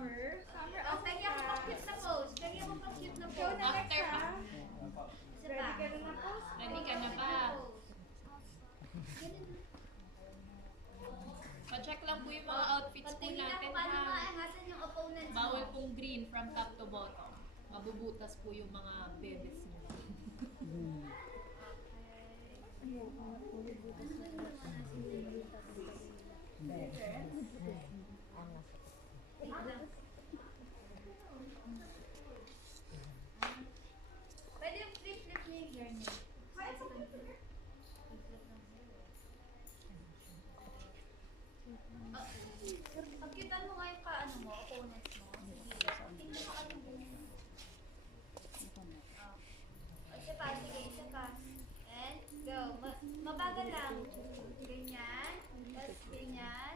Summer. Summer, Oh, lagyan mo pang cute na pose. Lagyan mo pang cute na pose. After pa. Isa Ready pa. ka na na po? Ready ka na ba? Pa-check lang po yung mga outfits po Patingin natin ako paano ha. maahasan yung opponents mo. Bawal pong green from top to bottom. Mabubutas po yung mga bebes niyo. Pwede yung flip-flip niya yung hair niya. Pagkitan mo nga yung kaano mo, opponents mo. Sige, tingnan mo kami mo. Isa pa, sige, isa pa. And go. Mabagal lang. Ganyan. Tapos ganyan.